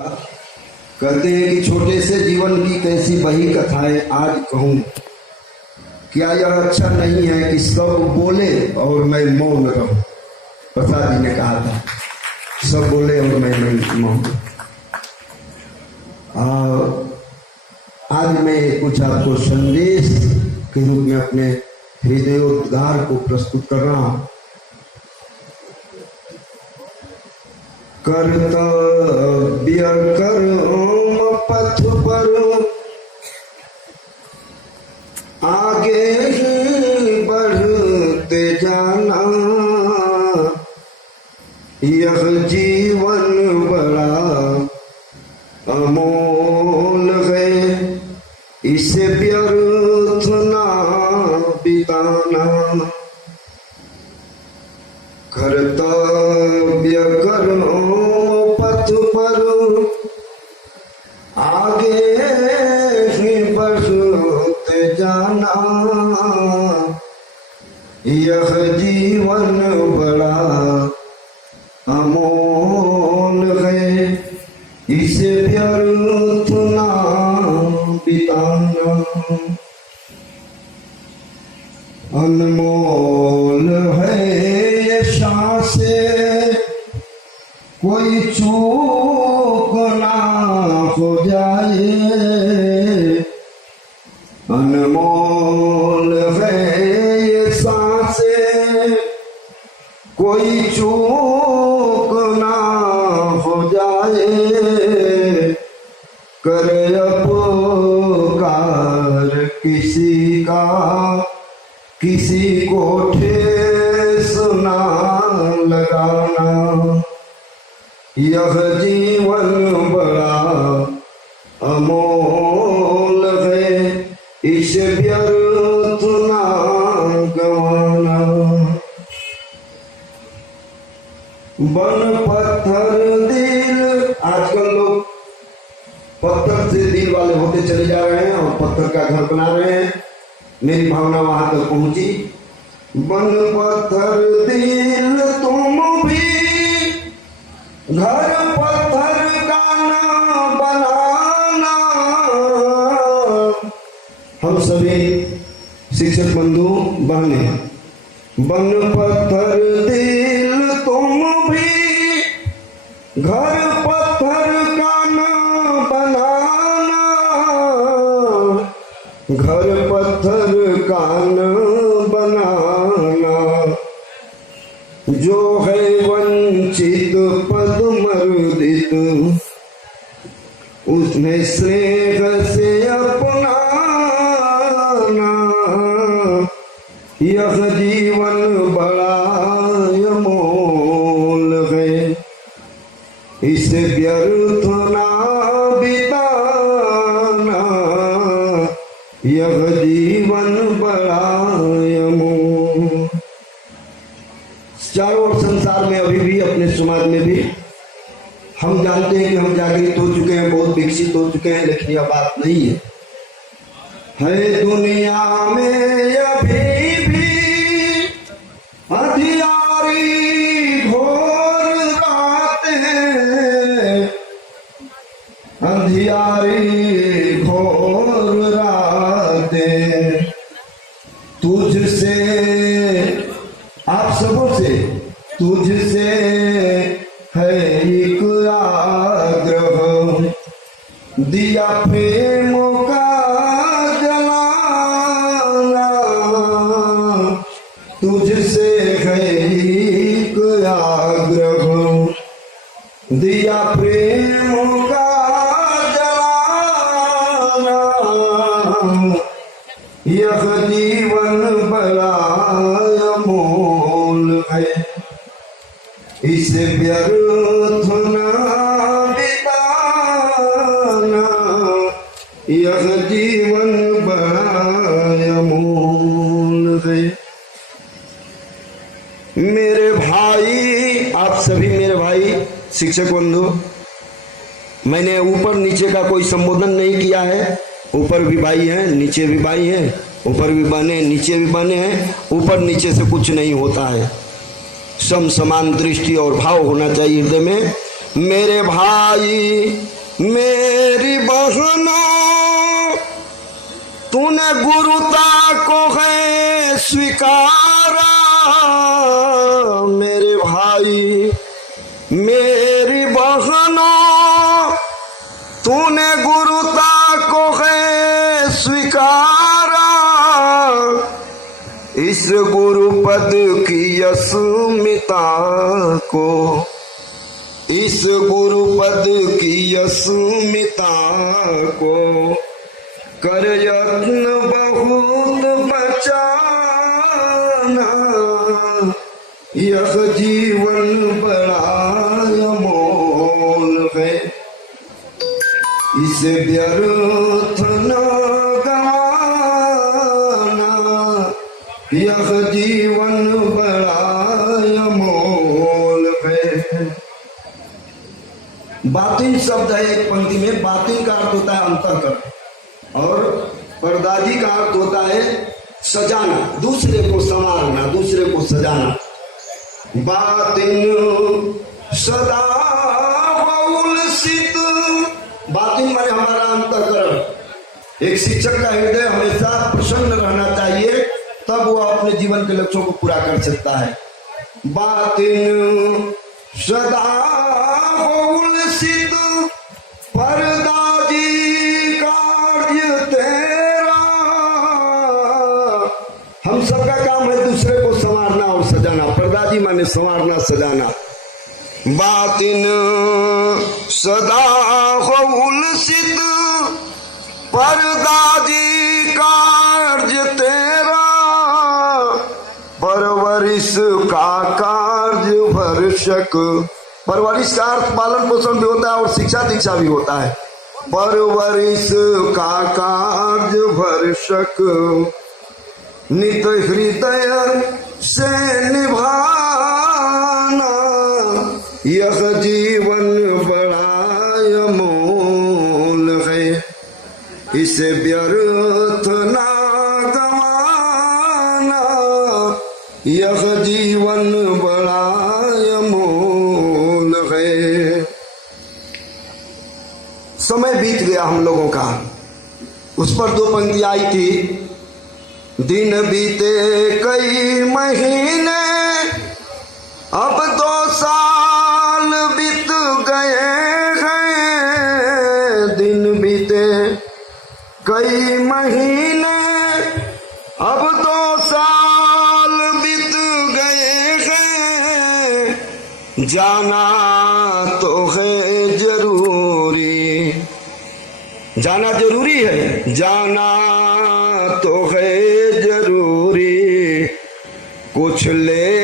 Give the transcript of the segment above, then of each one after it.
कहते हैं कि छोटे से जीवन की कैसी बही कथाएं आज कहूँ, क्या यह अच्छा नहीं है कि सब बोले और मैं मौन रहूं। प्रसाद जी ने कहा था सब बोले और मैं मौन। आज मैं कुछ आपको संदेश के रूप में अपने हृदयोद्गार को प्रस्तुत कर रहा हूं। कर्तव्य कर्म पथ पर आगे ही बढ़ते जाना, यह जीवन बड़ा अमोल है, इसे व्यर्थ ना बिताना। कर्तव्य कर्म पथ पर आगे ही बढ़ते जाना, यह जीवन बड़ा अमोल है, इसे व्यर्थ ना बिताना। अनमोल है ये सांसें, कोई चूक ना हो जाए। अनमोल है ये सांसें, कोई चूक ना हो जाए। करे अपकार किसी का, किसी को ठेस ना लगाना, यह जीवन बड़ा अमोल है, इसे व्यर्थ ना गंवाना। बन पत्थर दिल, आजकल लोग पत्थर से दिल वाले होते चले जा रहे हैं और पत्थर का घर बना रहे हैं। मेरी भावना वहां तक पहुंची। बन पत्थर दिल तुम भी, घर पत्थर का ना बनाना। हम सभी शिक्षक बंधु बहने, बन पत्थर दिल तुम भी, घर पत्थर का ना बनाना। घर पत्थर का न बनाना, जो है वंचित पदमर्दित, उसने स्नेह से अपनाना। यह जीवन बड़ा अमोल है, इसे व्यर्थ ना बिताना। यह जीवन बड़ा अमोल। चारों ओर संसार में अभी भी, अपने समाज में भी हम जानते हैं कि हम जागृत हो चुके हैं, बहुत विकसित हो चुके हैं, लेकिन यह बात नहीं है। है दुनिया में अभी भी अंधियारी घोर रातें, अंधियारी घोर रातें। तुझसे, आप सबों से, तुझसे है एक आग्रह, दिया प्रेम का जलाना। तुझसे है एक आग्रह, दिया प्रेम का जलाना। यह जीवन बड़ा अमोल है, इसे व्यर्थ ना बिताना। यह जीवन बड़ा अमोल है। मेरे भाई, आप सभी मेरे भाई शिक्षक बंधु, मैंने ऊपर नीचे का कोई संबोधन नहीं किया है। ऊपर भी भाई हैं, नीचे भी भाई हैं, ऊपर भी बने, नीचे भी बने हैं। ऊपर नीचे से कुछ नहीं होता है, सम समान दृष्टि और भाव होना चाहिए हृदय में। मेरे भाई मेरी बहनों, तूने गुरुता को है स्वीकारा। मेरे भाई मेरी बहनों, तूने गुरुता को है स्वीकारा। इस गुरु पद की अस्मिता को, इस गुरु पद की अस्मिता को कर यत्न बहुत बचाना। यह जीवन बड़ा अमोल है, इसे व्यर्थ न गवाना। यह जीवन बड़ा अमोल है। बातिन शब्द है एक पंक्ति में। बातिन का अर्थ होता है अंतःकरण और परदाजी का अर्थ होता है सजाना, दूसरे को संवारना, दूसरे को सजाना। बातिन सदा उलसित, बातिन माने हमारा अंतःकरण। एक शिक्षक का हृदय हमेशा प्रसन्न रहना चाहिए, तब वो अपने जीवन के लक्ष्यों को पूरा कर सकता है। बातिन सदा उलसित, परदाजी कार्य तेरा। हम सबका काम है दूसरे को संवारना और सजाना। परदाजी माने संवारना सजाना। बातिन सदा उलसित, परदाजी कार्य तेरा। परवरिश का कार्य भरसक, परवरिश का अर्थ पालन पोषण भी होता है और शिक्षा दीक्षा भी होता है। परवरिश का कार्य भरसक, नित हृदय से निभाना। यह जीवन बड़ा अमोल है, इसे व्यर्थ ना गवाना। यह जीवन बड़ा अमोल है। समय बीत गया हम लोगों का, उस पर दो पंक्ति आई थी। दिन बीते कई महीने, अब 2 साल बीत गए हैं। दिन बीते कई महीने, अब 2 साल बीत गए हैं। जाना तो है जरूरी, जाना जरूरी है, जाना तो है जरूरी। कुछ ले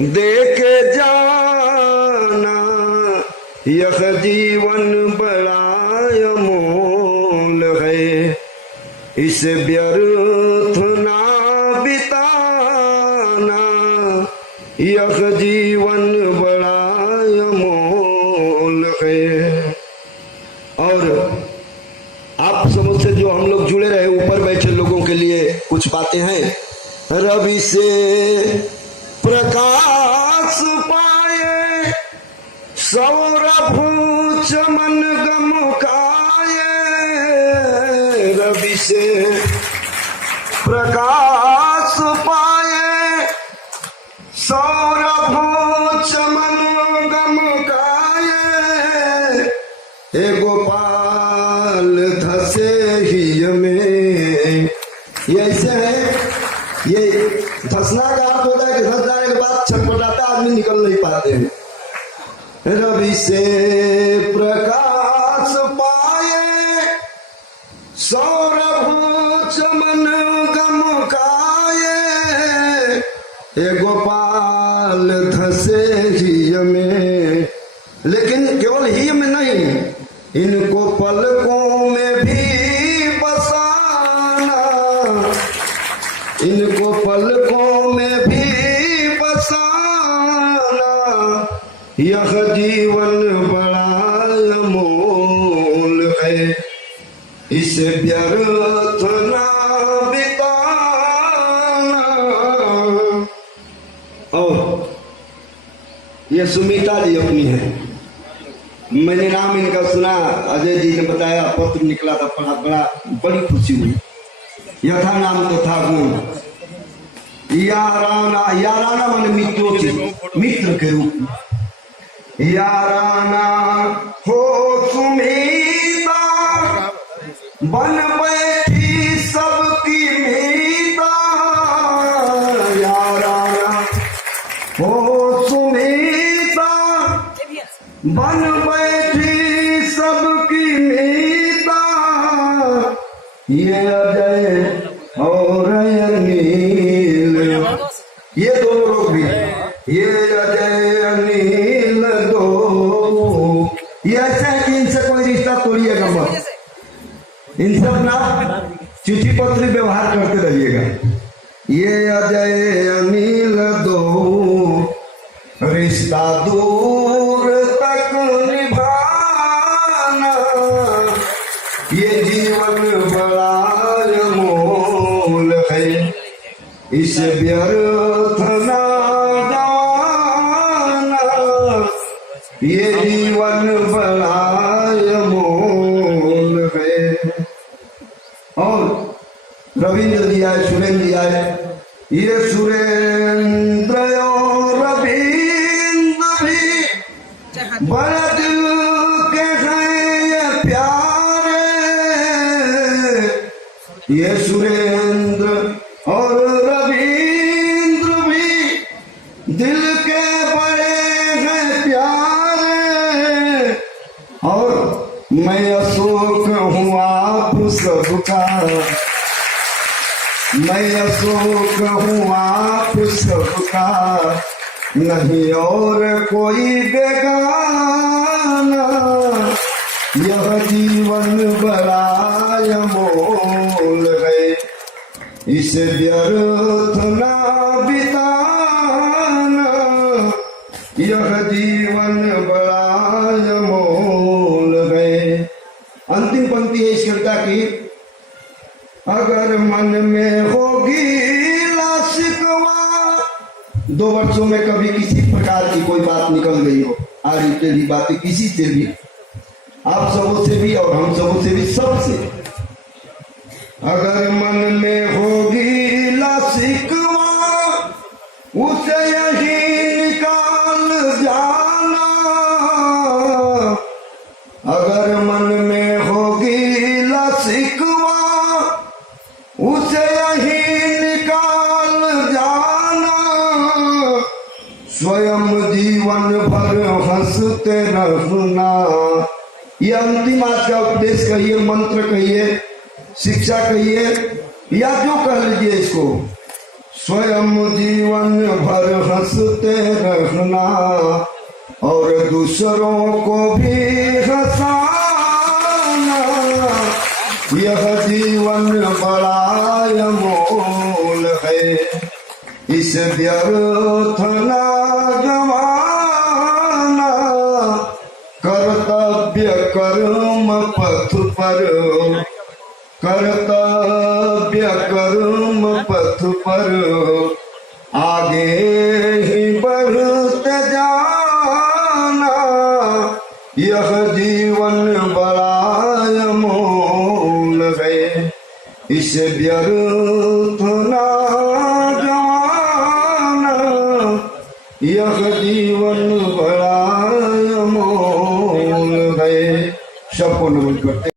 दे के जाना। यह जीवन बड़ा अमोल है, इसे व्यर्थ ना बिताना। यह जीवन बड़ा अमोल है। और आप समझ से जो हम लोग जुड़े रहे, ऊपर बैठे लोगों के लिए कुछ बातें हैं। रवि से प्रकाश पाए, सौरभ चमन गमकाए। रवि से प्रकाश पाए, सौरभ चमन गमकाए। हे गोपाल धसे ही में, ये ऐसे है, ये धसना का अर्थ होता है कि धस जाने के बाद छटपटाता आदमी निकल नहीं पाते हैं। रवि से प्रकाश पाए, सौरभ चमन गमकाए। हे गोपाल धसे ही में, लेकिन केवल ही में नहीं, इनको पलकों में भी बसाना। इनको पलकों में भी बसाना। यह जीवन बड़ा अमोल है, इसे व्यर्थ ना बिताना। और ये सुमिता जी अपनी है, मैंने नाम इनका सुना, अजय जी ने बताया, पत्र निकला था, पढ़ा, बड़ी खुशी हुई। यथा नाम तो था गुण याराना, याराना माने मित्रोचित, मित्र के रूप में। याराना हो सुमीता, बन बैठी सबकी मीता। याराना हो सुमीता, बन बैठी सबकी मीता। ये अजय और अनिल, ये दोनों लोग भी, ये अजय अनिल दो, ये ऐसा है कि इनसे कोई रिश्ता तोड़िएगा मत, इनसे अपना चिट्ठी पत्र व्यवहार करते रहिएगा। ये अजय अनिल दो, रिश्ता दूर तक निभाना, ये जीवन बड़ा अनमोल है, इसे व्यर्थ ना गवाना, ये जीवन बड़ा अनमोल है। और रविंद्र जी आए, सुरेंद्र जी आए, ये सुरेंद्र और रविंद्र भी बड़ा दिल के हैं ये प्यारे। ये सुरेंद्र और रविंद्र भी दिल के बड़े हैं प्यारे। और मैं अशोक हूँ आप सबका, मैं अशोक हूँ आप सबका, नहीं और कोई बेगाना। यह जीवन बड़ा अनमोल है, इसे व्यर्थ ना बिताना। यह जीवन बड़ा अनमोल है। अंतिम पंक्ति है इस कविता की, अगर मन में होगी शिकवा। 2 वर्षों में कभी किसी प्रकार की कोई बात निकल गई हो, आड़ी टेढ़ी बातें किसी से भी, आप सबों से भी और हम सबों से भी, सबसे। अगर मन में होगी शिकवा, उसे यही निकाल जाना। अगर मन में होगी शिकवा, उसे यही निकाल जाना। स्वयं जीवन भर हंसते रहना। ये अंतिम आज का उपदेश कहिए, मंत्र कहिए, शिक्षा कहिए, या जो कह लीजिए इसको। स्वयं जीवन भर हंसते रहना और दूसरों को भी हंसाना। यह जीवन बड़ा अनमोल है, इसे व्यर्थ ना गवाना। कर्तव्य कर्म पथ पर, कर्तव्य कर्म पथ पर आगे ही बढ़ते जाना। यह जीवन बड़ा अनमोल है, इसे व्यर्थ ना गवाना। यह जीवन बड़ा अनमोल है। सबको नमन करते।